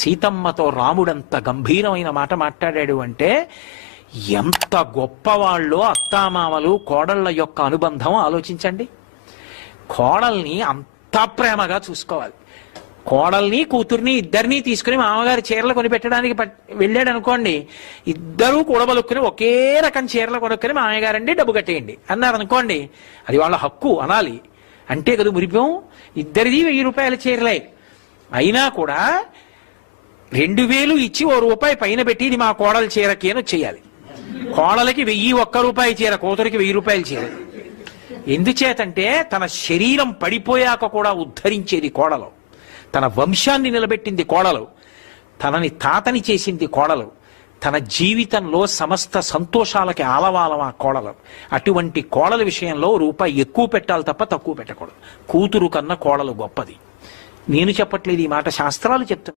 సీతమ్మతో రాముడంత గంభీరమైన మాట మాట్లాడాడు అంటే ఎంత గొప్పవాళ్ళో అత్తామామలు కోడళ్ళ యొక్క అనుబంధం ఆలోచించండి. కోడల్ని అంత ప్రేమగా చూసుకోవాలి. కోడల్ని కూతుర్ని ఇద్దరినీ తీసుకుని మామగారి చీరలు కొనిపెట్టడానికి వెళ్ళాడు అనుకోండి, ఇద్దరూ కూడబలుక్కుని ఒకే రకం చీరలు కొనుక్కొని మామయ్యగారండి డబ్బు కట్టేయండి అన్నారు అనుకోండి, అది వాళ్ళ హక్కు అనాలి. అంటే కదా మురిపం. ఇద్దరిది 1000 రూపాయల చీరలే అయినా కూడా 2000 ఇచ్చి ₹1 పైన పెట్టి ఇది మా కోడల చీరకి అని చేయాలి. కోడలకి 1001 రూపాయి చీర, కూతురికి 1000 రూపాయల చీర. ఎందుచేతంటే తన శరీరం పడిపోయాక కూడా ఉద్ధరించేది కోడలు, తన వంశాన్ని నిలబెట్టింది కోడలు, తనని తాతని చేసింది కోడలు, తన జీవితంలో సమస్త సంతోషాలకి ఆలవాలం ఆ కోడలు. అటువంటి కోడల విషయంలో రూపాయి ఎక్కువ పెట్టాలి తప్ప తక్కువ పెట్టకూడదు. కూతురు కన్నా కోడలు గొప్పది. నేను చెప్పట్లేదు ఈ మాట, శాస్త్రాలు చెప్తున్నాయి.